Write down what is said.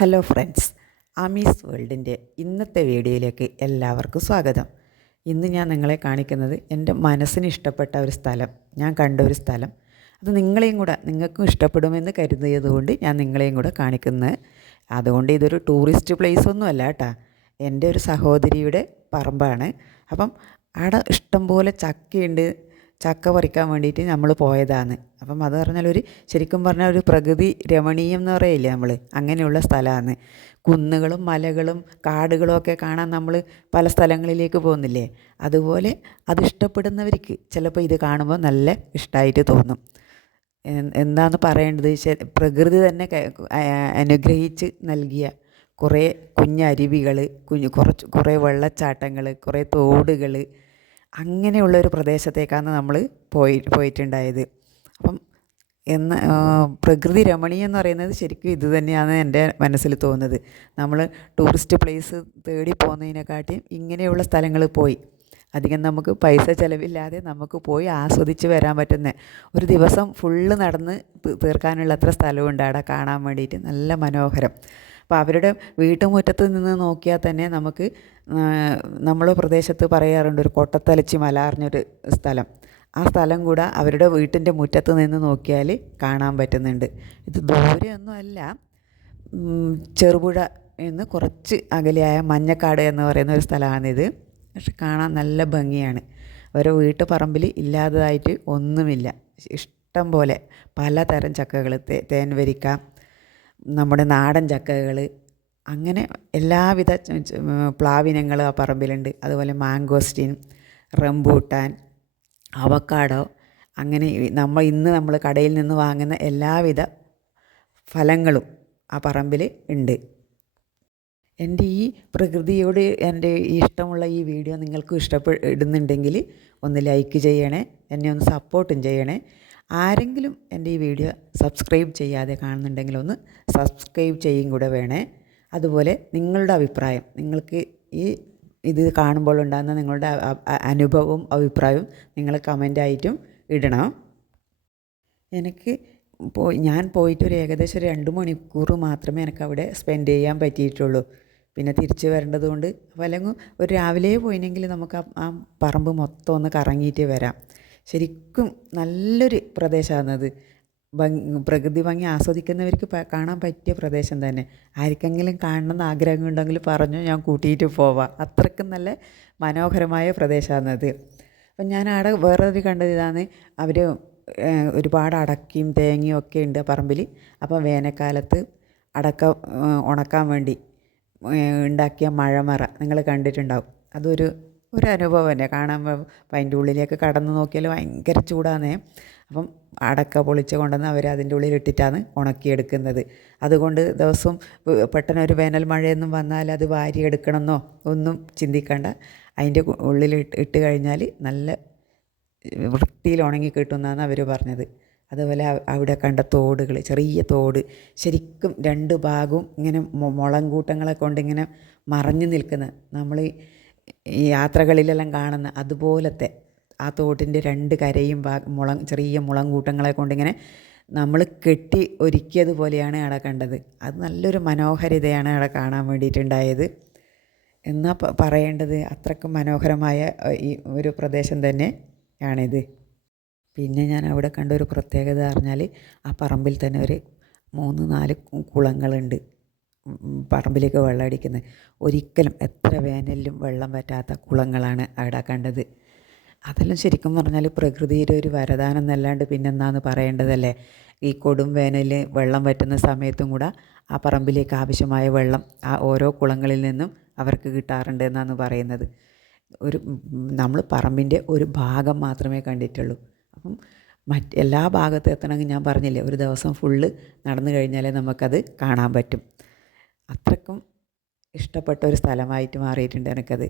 Hello friends, Ami's വേൾഡിൻ്റെ ഇന്നത്തെ വീഡിയോയിലേക്ക് എല്ലാവർക്കും സ്വാഗതം. ഇന്ന് ഞാൻ നിങ്ങളെ കാണിക്കുന്നത് എൻ്റെ മനസ്സിന് ഇഷ്ടപ്പെട്ട ഒരു സ്ഥലം, ഞാൻ കണ്ട ഒരു സ്ഥലം. അത് നിങ്ങൾക്കും ഇഷ്ടപ്പെടുമെന്ന് കരുതിയതുകൊണ്ട് ഞാൻ നിങ്ങളെയും കൂടെ കാണിക്കുന്നത്. അതുകൊണ്ട് ഇതൊരു ടൂറിസ്റ്റ് പ്ലേസ് ഒന്നുമല്ല കേട്ടോ, എൻ്റെ ഒരു സഹോദരിയുടെ പറമ്പാണ്. അപ്പം അവിടെ ഇഷ്ടംപോലെ ചക്കയുണ്ട്. ചക്ക പറിക്കാൻ വേണ്ടിയിട്ട് നമ്മൾ പോയതാണ്. അപ്പം അത് പറഞ്ഞാൽ ശരിക്കും പറഞ്ഞാൽ ഒരു പ്രകൃതി രമണീയം എന്ന് പറയില്ലേ നമ്മൾ, അങ്ങനെയുള്ള സ്ഥലമാണ്. കുന്നുകളും മലകളും കാടുകളും ഒക്കെ കാണാൻ നമ്മൾ പല സ്ഥലങ്ങളിലേക്ക് പോകുന്നില്ലേ, അതുപോലെ അത് ഇഷ്ടപ്പെടുന്നവർക്ക് ചിലപ്പോൾ ഇത് കാണുമ്പോൾ നല്ല ഇഷ്ടമായിട്ട് തോന്നും. എന്താണെന്ന് പറയേണ്ടത്, പ്രകൃതി തന്നെ അനുഗ്രഹിച്ച് നൽകിയ കുറേ കുഞ്ഞരുവികൾ, കുറേ വെള്ളച്ചാട്ടങ്ങൾ, കുറേ തോടുകൾ, അങ്ങനെയുള്ളൊരു പ്രദേശത്തേക്കാണ് നമ്മൾ പോയിട്ടുണ്ടായത്. അപ്പം പ്രകൃതി രമണീയം എന്ന് പറയുന്നത് ശരിക്കും ഇത് തന്നെയാണ് എൻ്റെ മനസ്സിൽ തോന്നുന്നത്. നമ്മൾ ടൂറിസ്റ്റ് പ്ലേസ് തേടി പോകുന്നതിനെക്കാട്ടിയും ഇങ്ങനെയുള്ള സ്ഥലങ്ങൾ പോയി അധികം നമുക്ക് പൈസ ചിലവില്ലാതെ നമുക്ക് പോയി ആസ്വദിച്ച് വരാൻ പറ്റുന്ന, ഒരു ദിവസം ഫുള്ള് നടന്ന് തീർക്കാനുള്ള അത്ര സ്ഥലമുണ്ട് അവിടെ കാണാൻ വേണ്ടിയിട്ട്. നല്ല മനോഹരം. അപ്പോൾ അവരുടെ വീട്ടുമുറ്റത്ത് നിന്ന് നോക്കിയാൽ തന്നെ നമുക്ക്, നമ്മളെ പ്രദേശത്ത് പറയാറുണ്ട് ഒരു കൊട്ടത്തലച്ചി മല അറിഞ്ഞൊരു സ്ഥലം. ആ സ്ഥലം കൂടെ അവരുടെ വീട്ടിൻ്റെ മുറ്റത്ത് നിന്ന് നോക്കിയാൽ കാണാൻ പറ്റുന്നുണ്ട്. ഇത് ദൂരെയൊന്നും അല്ല, ചെറുപുഴ എന്ന് കുറച്ച് അകലെയായ മഞ്ഞക്കാട് എന്ന് പറയുന്ന ഒരു സ്ഥലമാണിത്. പക്ഷെ കാണാൻ നല്ല ഭംഗിയാണ്. അവരുടെ വീട്ടു പറമ്പിൽ ഇല്ലാത്തതായിട്ട് ഒന്നുമില്ല. ഇഷ്ടം പോലെ പലതരം ചക്കകൾ, തേൻവരിക്ക, നമ്മുടെ നാടൻ ചക്കകൾ, അങ്ങനെ എല്ലാവിധ പ്ലാവിനങ്ങൾ ആ പറമ്പിലുണ്ട്. അതുപോലെ മാങ്കോസ്റ്റീൻ, റംബൂട്ടാൻ, അവക്കാഡോ, അങ്ങനെ നമ്മൾ കടയിൽ നിന്ന് വാങ്ങുന്ന എല്ലാവിധ ഫലങ്ങളും ആ പറമ്പിൽ ഉണ്ട്. എൻ്റെ ഈ പ്രകൃതിയോട് എൻ്റെ ഇഷ്ടമുള്ള ഈ വീഡിയോ നിങ്ങൾക്കും ഇഷ്ടപ്പെടുന്നുണ്ടെങ്കിൽ ഒന്ന് ലൈക്ക് ചെയ്യണേ, എന്നെ ഒന്ന് സപ്പോർട്ടും ചെയ്യണേ. ആരെങ്കിലും എൻ്റെ ഈ വീഡിയോ സബ്സ്ക്രൈബ് ചെയ്യാതെ കാണുന്നുണ്ടെങ്കിൽ ഒന്ന് സബ്സ്ക്രൈബ് ചെയ്യും കൂടെ വേണേ. അതുപോലെ നിങ്ങളുടെ അഭിപ്രായം, നിങ്ങൾക്ക് ഇത് കാണുമ്പോൾ ഉണ്ടാകുന്ന നിങ്ങളുടെ അനുഭവവും അഭിപ്രായവും നിങ്ങൾ കമൻ്റായിട്ടും ഇടണം. ഞാൻ പോയിട്ടൊരു ഏകദേശം 2 മണിക്കൂർ മാത്രമേ എനിക്ക് അവിടെ സ്പെൻഡ് ചെയ്യാൻ പറ്റിയിട്ടുള്ളൂ. പിന്നെ തിരിച്ച് വരേണ്ടത് കൊണ്ട് അല്ലെങ്കിൽ ഒരു രാവിലെ പോയിനെങ്കിൽ നമുക്ക് ആ പറമ്പ് മൊത്തം ഒന്ന് കറങ്ങിയിട്ട് വരാം. ശരിക്കും നല്ലൊരു പ്രദേശമാണത്. പ്രകൃതി ഭംഗി ആസ്വദിക്കുന്നവർക്ക് കാണാൻ പറ്റിയ പ്രദേശം തന്നെ. ആർക്കെങ്കിലും കാണണമെന്ന് ആഗ്രഹമുണ്ടെങ്കിൽ പറഞ്ഞു, ഞാൻ കൂട്ടിയിട്ട് പോവാം. അത്രയ്ക്കും നല്ല മനോഹരമായ പ്രദേശമാണത്. അപ്പം ഞാൻ അവിടെ വേറൊരു കണ്ടത് ഇതാണ്, അവർ ഒരുപാട് അടക്കയും തേങ്ങയും ഒക്കെ ഉണ്ട് പറമ്പിൽ. അപ്പം വേനൽക്കാലത്ത് അടക്ക ഉണക്കാൻ വേണ്ടി ഉണ്ടാക്കിയ മഴമറ നിങ്ങൾ കണ്ടിട്ടുണ്ടാവും. അതൊരു അനുഭവം തന്നെ. കാണുമ്പോൾ അതിൻ്റെ ഉള്ളിലേക്ക് കടന്നു നോക്കിയാൽ ഭയങ്കര ചൂടാണ്. അപ്പം അടക്ക പൊളിച്ച് കൊണ്ടുവന്ന് അവർ അതിൻ്റെ ഉള്ളിലിട്ടിട്ടാണ് ഉണക്കിയെടുക്കുന്നത്. അതുകൊണ്ട് ദിവസവും പെട്ടെന്നൊരു വേനൽ മഴയൊന്നും വന്നാൽ അത് വാരിയെടുക്കണമെന്നോ ഒന്നും ചിന്തിക്കേണ്ട. അതിൻ്റെ ഉള്ളിൽ ഇട്ട് കഴിഞ്ഞാൽ നല്ല വൃത്തിയിൽ ഉണങ്ങി കിട്ടുമെന്നാണ് അവർ പറഞ്ഞത്. അതുപോലെ അവിടെ കണ്ട തോടുകൾ, ചെറിയ തോട്, ശരിക്കും 2 ഭാഗവും ഇങ്ങനെ മുളങ്കൂട്ടങ്ങളെ കൊണ്ട് ഇങ്ങനെ മറഞ്ഞു നിൽക്കുന്ന, നമ്മൾ ഈ യാത്രകളിലെല്ലാം കാണുന്ന അതുപോലത്തെ ആ തോട്ടിൻ്റെ 2 കരയും ചെറിയ മുളങ്കൂട്ടങ്ങളെ കൊണ്ടിങ്ങനെ നമ്മൾ കെട്ടി ഒരുക്കിയതുപോലെയാണ് അവിടെ കണ്ടത്. അത് നല്ലൊരു മനോഹരിതയാണ് അവിടെ കാണാൻ വേണ്ടിയിട്ടുണ്ടായത്. എന്നാൽ പറയേണ്ടത്, അത്രക്കും മനോഹരമായ ഈ ഒരു പ്രദേശം തന്നെയാണിത്. പിന്നെ ഞാൻ അവിടെ കണ്ട ഒരു പ്രത്യേകത പറഞ്ഞാൽ, ആ പറമ്പിൽ തന്നെ ഒരു 3-4 കുളങ്ങളുണ്ട്. പറമ്പിലേക്ക് വെള്ളം അടിക്കുന്നത്, ഒരിക്കലും എത്ര വേനലിലും വെള്ളം പറ്റാത്ത കുളങ്ങളാണ് അവിടെ കണ്ടത്. അതെല്ലാം ശരിക്കും പറഞ്ഞാൽ പ്രകൃതിയുടെ ഒരു വരദാനം എന്നല്ലാണ്ട് പിന്നെന്താന്ന് പറയേണ്ടതല്ലേ. ഈ കൊടും വേനലിൽ വെള്ളം വറ്റുന്ന സമയത്തും കൂടെ ആ പറമ്പിലേക്ക് ആവശ്യമായ വെള്ളം ആ ഓരോ കുളങ്ങളിൽ നിന്നും അവർക്ക് കിട്ടാറുണ്ട് എന്നാണ് പറയുന്നത്. നമ്മൾ പറമ്പിൻ്റെ ഒരു ഭാഗം മാത്രമേ കണ്ടിട്ടുള്ളൂ. അപ്പം എല്ലാ ഭാഗത്തും എത്തണമെങ്കിൽ ഞാൻ പറഞ്ഞില്ലേ, ഒരു ദിവസം ഫുള്ള് നടന്നു കഴിഞ്ഞാലേ നമുക്കത് കാണാൻ പറ്റും. അത്രക്കും ഇഷ്ടപ്പെട്ട ഒരു സ്ഥലമായിട്ട് മാറിയിട്ടുണ്ട് എനിക്കത്.